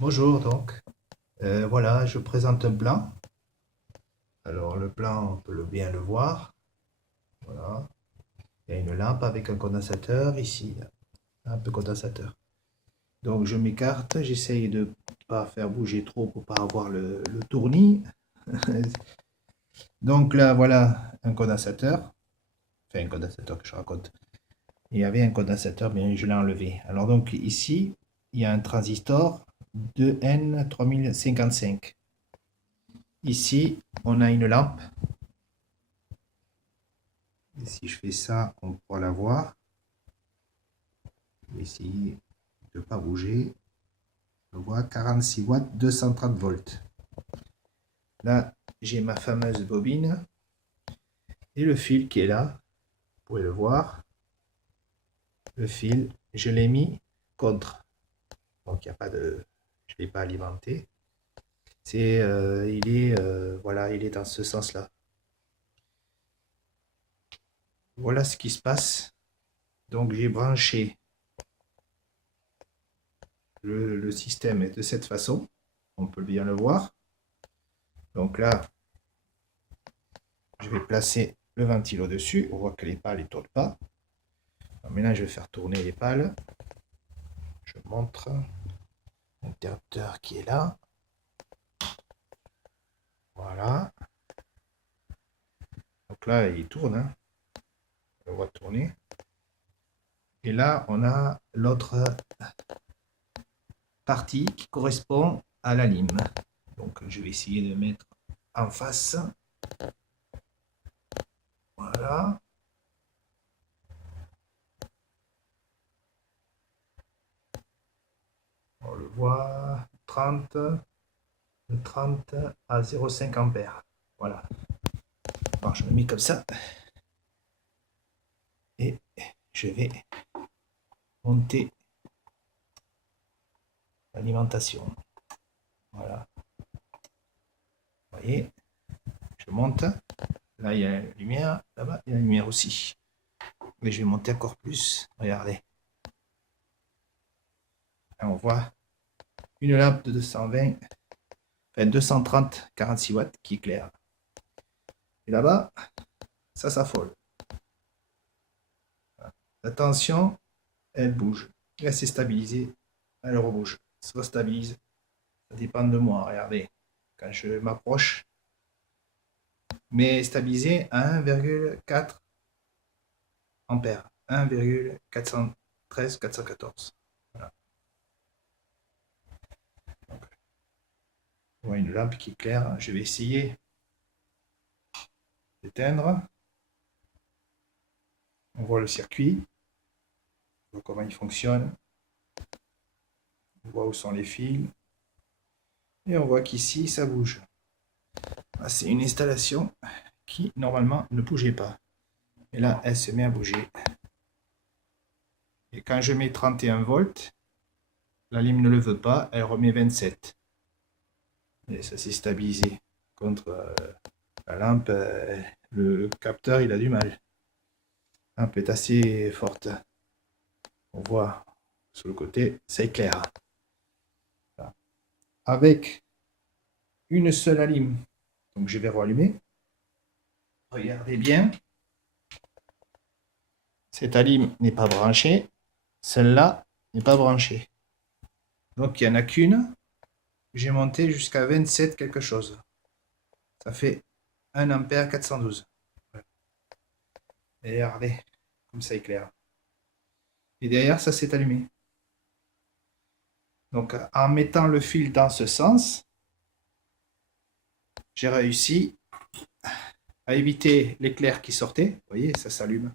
Bonjour donc. Voilà, je présente un plan. Alors le plan, on peut bien le voir. Voilà. Il y a une lampe avec un condensateur ici, un peu condensateur. Donc je m'écarte, j'essaye de ne pas faire bouger trop pour pas avoir le tournis. Donc là, voilà un condensateur. Enfin, un condensateur que je raconte. Il y avait un condensateur, mais je l'ai enlevé. Alors donc ici, il y a un transistor 2N3055. Ici, on a une lampe. Et si je fais ça, on pourra la voir. Je vais essayer de ne pas bouger. Je vois 46 watts, 230 volts. Là, j'ai ma fameuse bobine et le fil qui est là. Vous pouvez le voir. Le fil, je l'ai mis contre. Donc, il n'y a pas de. Je ne l'ai pas alimenté. Voilà, il est dans ce sens-là. Voilà ce qui se passe. Donc, j'ai branché le système de cette façon. On peut bien le voir. Donc là, je vais placer le ventilo dessus. On voit que les pales ne tournent pas. Maintenant, je vais faire tourner les pales. Je montre l'interrupteur qui est là. Voilà. Donc là, il tourne. Hein. On le voit tourner. Et là, on a l'autre partie qui correspond à la lime. Donc, je vais essayer de mettre en face. Voilà. On le voit. 30. De 30 à 0,5 ampères. Voilà. Alors, je le mets comme ça. Et je vais monter l'alimentation. Voilà. Vous voyez, je monte. Là, il y a la lumière. Là-bas, il y a la lumière aussi. Mais je vais monter encore plus. Regardez. Là, on voit une lampe de 220, enfin 230, 46 watts qui éclaire. Et là-bas, ça s'affole. La tension, elle bouge. Là, c'est stabilisé. Elle rebouge. Ça se stabilise. Ça dépend de moi. Regardez. Quand je m'approche, mais stabilisé à 1,4 ampères. 1,413, 414. Voilà. Donc, on voit une lampe qui éclaire. Je vais essayer d'éteindre. On voit le circuit. On voit comment il fonctionne. On voit où sont les fils. Et on voit qu'ici, ça bouge. C'est une installation qui, normalement, ne bougeait pas. Et là, elle se met à bouger. Et quand je mets 31 volts, la lime ne le veut pas, elle remet 27. Et ça s'est stabilisé. Contre la lampe, le capteur, il a du mal. La lampe est assez forte. On voit sur le côté, ça éclaire. Voilà. Avec une seule allime. Donc je vais rallumer. Regardez bien. Cette allime n'est pas branchée. Celle-là n'est pas branchée. Donc il n'y en a qu'une. J'ai monté jusqu'à 27 quelque chose. Ça fait 1 ampère 412. Et regardez, comme ça éclaire. Et derrière, ça s'est allumé. Donc en mettant le fil dans ce sens, j'ai réussi à éviter l'éclair qui sortait. Vous voyez, ça s'allume.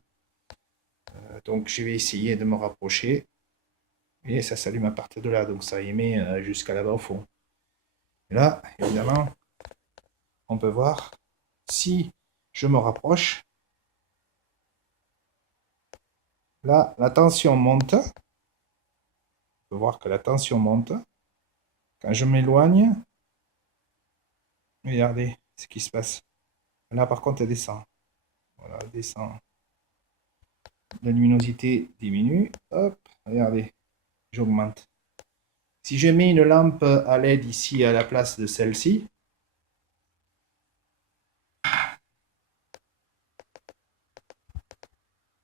Donc je vais essayer de me rapprocher. Et ça s'allume à partir de là. Donc ça émet jusqu'à là-bas au fond. Et là, évidemment, on peut voir si je me rapproche. Là, la tension monte. On peut voir que la tension monte. Quand je m'éloigne, regardez ce qui se passe. Là, par contre, elle descend. Voilà, elle descend. La luminosité diminue. Hop, regardez, j'augmente. Si je mets une lampe à LED ici à la place de celle-ci,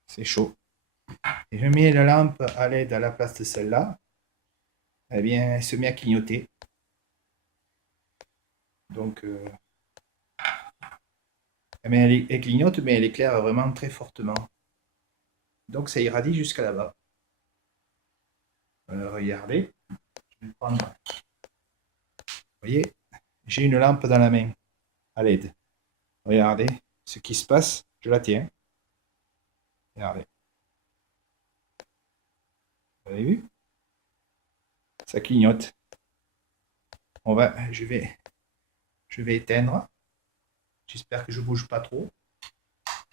c'est chaud. Et je mets la lampe à LED à la place de celle-là, eh bien, elle se met à clignoter. Donc, elle clignote, mais elle éclaire vraiment très fortement. Donc, ça irradie jusqu'à là-bas. Regardez, je vais prendre. Vous voyez, j'ai une lampe dans la main à LED. Regardez ce qui se passe, je la tiens. Regardez. Vous avez vu? Ça clignote. Je vais éteindre. J'espère que je ne bouge pas trop.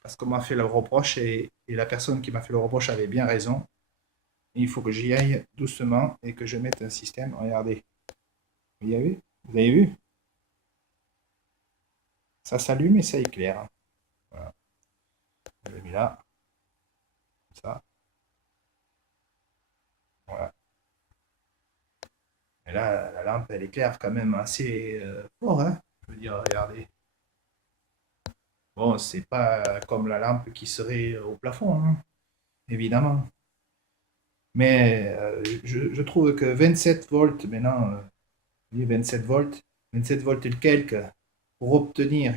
Parce qu'on m'a fait le reproche et la personne qui m'a fait le reproche avait bien raison. Et il faut que j'y aille doucement et que je mette un système. Regardez. Vous avez vu? Vous avez vu? Ça s'allume et ça éclaire. Voilà. Je l'ai mis là. Comme ça. Voilà. Et là, la lampe, elle éclaire quand même assez fort. Hein, je veux dire, regardez. Bon, c'est pas comme la lampe qui serait au plafond, hein, évidemment. Mais je trouve que 27 volts maintenant, 27 volts, 27 volts et quelques, pour obtenir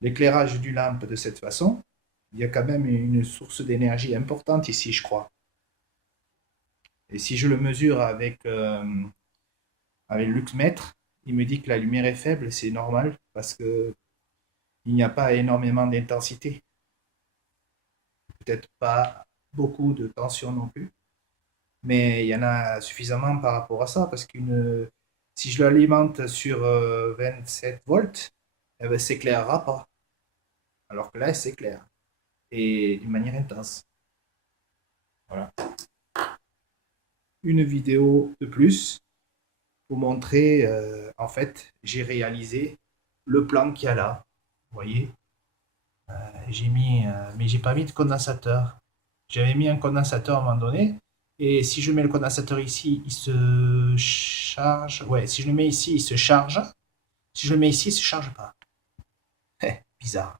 l'éclairage d'une lampe de cette façon, il y a quand même une source d'énergie importante ici, je crois. Et si je le mesure avec le luxmètre, il me dit que la lumière est faible, c'est normal, parce que il n'y a pas énormément d'intensité. Peut-être pas beaucoup de tension non plus. Mais il y en a suffisamment par rapport à ça, parce si je l'alimente sur 27 volts, elle ne s'éclairera pas. Alors que là, elle s'éclaire. Et d'une manière intense. Voilà. Une vidéo de plus pour montrer, en fait, j'ai réalisé le plan qu'il y a là. Vous voyez, j'ai mis, mais j'ai pas mis de condensateur. J'avais mis un condensateur à un moment donné. Et si je mets le condensateur ici, il se charge. Ouais, si je le mets ici, il se charge. Si je le mets ici, il ne se charge pas. Bizarre.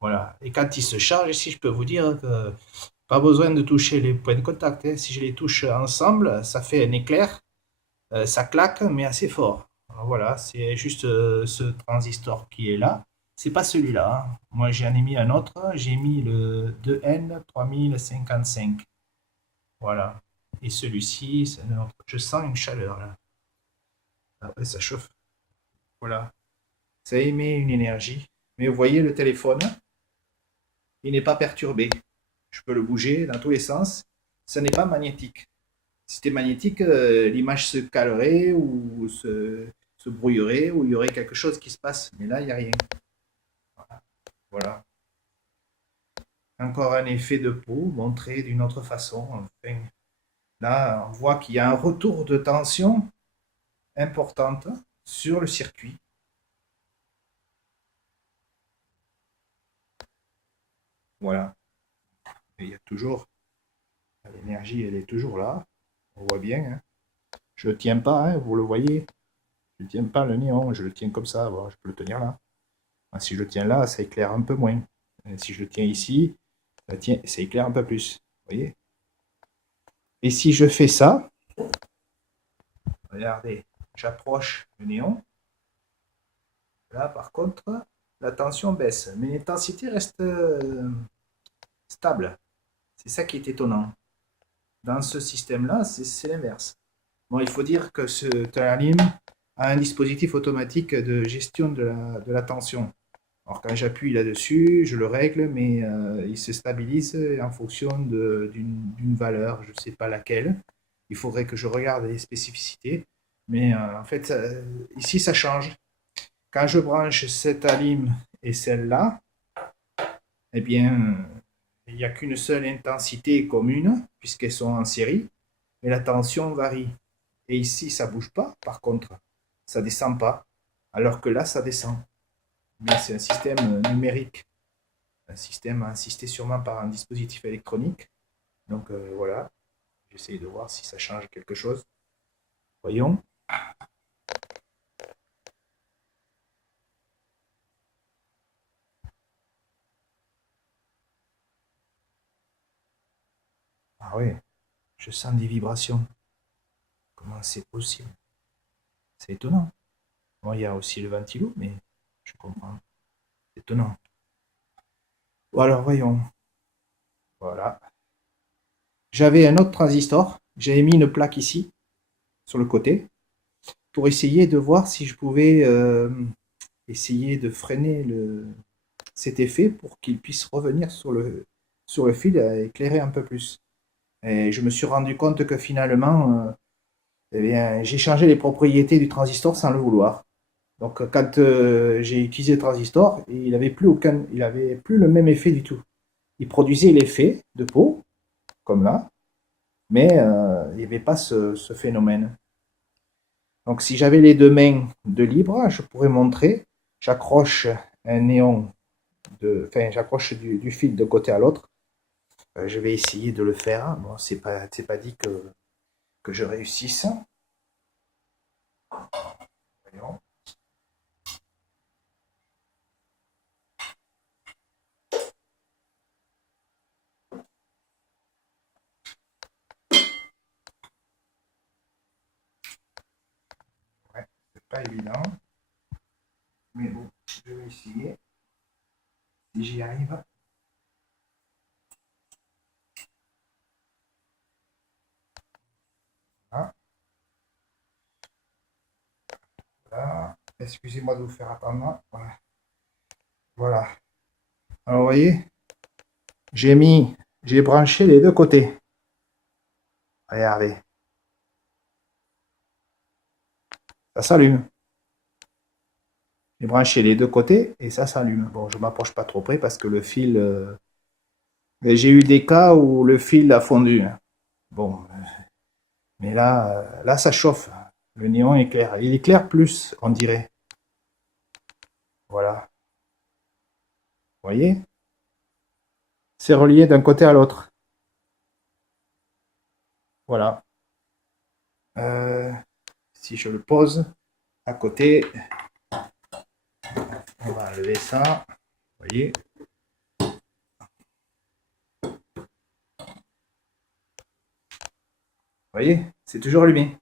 Voilà. Et quand il se charge ici, je peux vous dire que pas besoin de toucher les points de contact. Hein. Si je les touche ensemble, ça fait un éclair. Ça claque, mais assez fort. Alors voilà, c'est juste ce transistor qui est là. C'est pas celui-là. Hein. Moi, j'en ai mis un autre. J'ai mis le 2N3055. Voilà. Et celui-ci, je sens une chaleur là. Après, ça chauffe. Voilà. Ça émet une énergie. Mais vous voyez, le téléphone, il n'est pas perturbé. Je peux le bouger dans tous les sens. Ça n'est pas magnétique. Si c'était magnétique, l'image se calerait ou se brouillerait ou il y aurait quelque chose qui se passe. Mais là, il n'y a rien. Voilà. Encore un effet de peau montré d'une autre façon. Enfin, là, on voit qu'il y a un retour de tension importante sur le circuit. Voilà. Et il y a toujours l'énergie, elle est toujours là. On voit bien. Hein. Je ne le tiens pas, hein, vous le voyez. Je ne tiens pas le néon, je le tiens comme ça. Voilà, je peux le tenir là. Si je le tiens là, ça éclaire un peu moins. Si je le tiens ici, ça éclaire un peu plus. Vous voyez? Et si je fais ça, regardez, j'approche le néon. Là, par contre, la tension baisse. Mais l'intensité reste stable. C'est ça qui est étonnant. Dans ce système-là, c'est l'inverse. Bon, il faut dire que ce Teralim a un dispositif automatique de gestion de la tension. Alors quand j'appuie là-dessus, je le règle, mais il se stabilise en fonction d'une valeur, je ne sais pas laquelle. Il faudrait que je regarde les spécificités. Mais en fait, ici, ça change. Quand je branche cette alim et celle-là, eh bien, il n'y a qu'une seule intensité commune, puisqu'elles sont en série, mais la tension varie. Et ici, ça ne bouge pas, par contre, ça ne descend pas, alors que là, ça descend. Mais c'est un système numérique, un système assisté sûrement par un dispositif électronique. Donc voilà, j'essaie de voir si ça change quelque chose. Voyons. Ah oui, je sens des vibrations. Comment c'est possible? C'est étonnant. Bon, il y a aussi le ventilo, mais je comprends. C'est étonnant. Bon, alors, voyons. Voilà. J'avais un autre transistor. J'avais mis une plaque ici, sur le côté, pour essayer de voir si je pouvais essayer de freiner cet effet pour qu'il puisse revenir sur le fil et éclairer un peu plus. Et je me suis rendu compte que finalement, eh bien, j'ai changé les propriétés du transistor sans le vouloir. Donc, quand j'ai utilisé le transistor, il avait plus le même effet du tout. Il produisait l'effet de peau, comme là, mais il n'y avait pas ce phénomène. Donc, si j'avais les deux mains de libre, je pourrais montrer. J'accroche un néon, enfin, j'accroche du fil de côté à l'autre. Je vais essayer de le faire. Bon, c'est pas dit que je réussisse. Voyons. Ouais, c'est pas évident. Mais bon, je vais essayer. Si j'y arrive. Ah, voilà. Excusez-moi de vous faire attendre. Voilà. Voilà. Alors, vous voyez, j'ai branché les deux côtés. Regardez, ça s'allume. J'ai branché les deux côtés et ça s'allume. Bon, je m'approche pas trop près parce que le fil. J'ai eu des cas où le fil a fondu. Bon, mais là, ça chauffe. Le néon éclaire. Il éclaire plus, on dirait. Voilà. Vous voyez? C'est relié d'un côté à l'autre. Voilà. Euh, si je le pose à côté, on va enlever ça. Vous voyez? Vous voyez? C'est toujours allumé.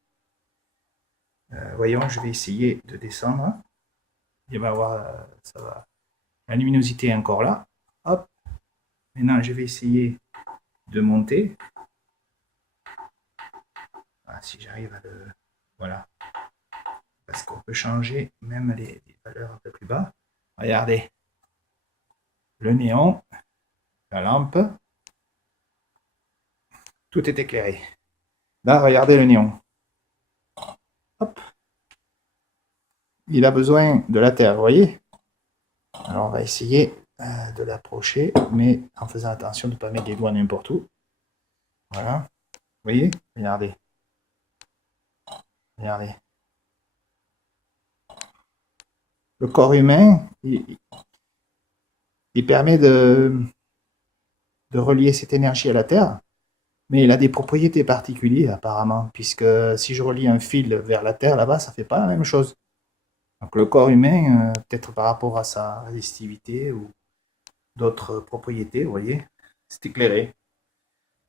Voyons, je vais essayer de descendre. Il va avoir, ça va. La luminosité est encore là. Hop. Maintenant, je vais essayer de monter. Ah, si j'arrive à le... Voilà. Parce qu'on peut changer même les valeurs un peu plus bas. Regardez. Le néon, la lampe, tout est éclairé. Là, regardez le néon. Hop. Il a besoin de la terre, vous voyez? Alors, on va essayer de l'approcher, mais en faisant attention de ne pas mettre les doigts n'importe où. Voilà. Vous voyez? Regardez. Regardez. Le corps humain, il permet de relier cette énergie à la Terre, mais il a des propriétés particulières apparemment, puisque si je relie un fil vers la Terre là-bas, ça ne fait pas la même chose. Donc le corps humain, peut-être par rapport à sa résistivité ou d'autres propriétés, vous voyez, c'est éclairé.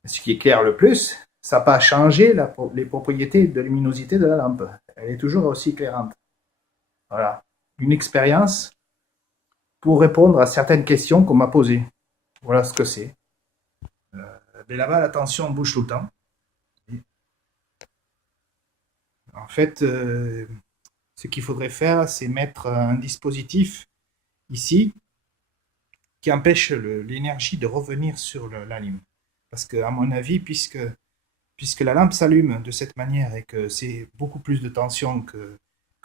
Ce qui éclaire le plus, ça n'a pas changé les propriétés de luminosité de la lampe. Elle est toujours aussi éclairante. Voilà. Une expérience pour répondre à certaines questions qu'on m'a posées. Voilà ce que c'est. Mais là-bas, la tension bouge tout le temps. En fait, ce qu'il faudrait faire, c'est mettre un dispositif ici qui empêche l'énergie de revenir sur la lime. Parce que, à mon avis, puisque la lampe s'allume de cette manière et que c'est beaucoup plus de tension que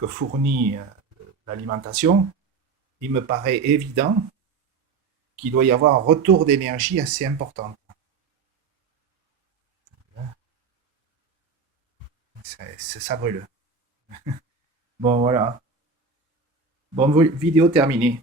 fournit l'alimentation, il me paraît évident qu'il doit y avoir un retour d'énergie assez important. Ça brûle. Bon, voilà. Bon, vidéo terminée.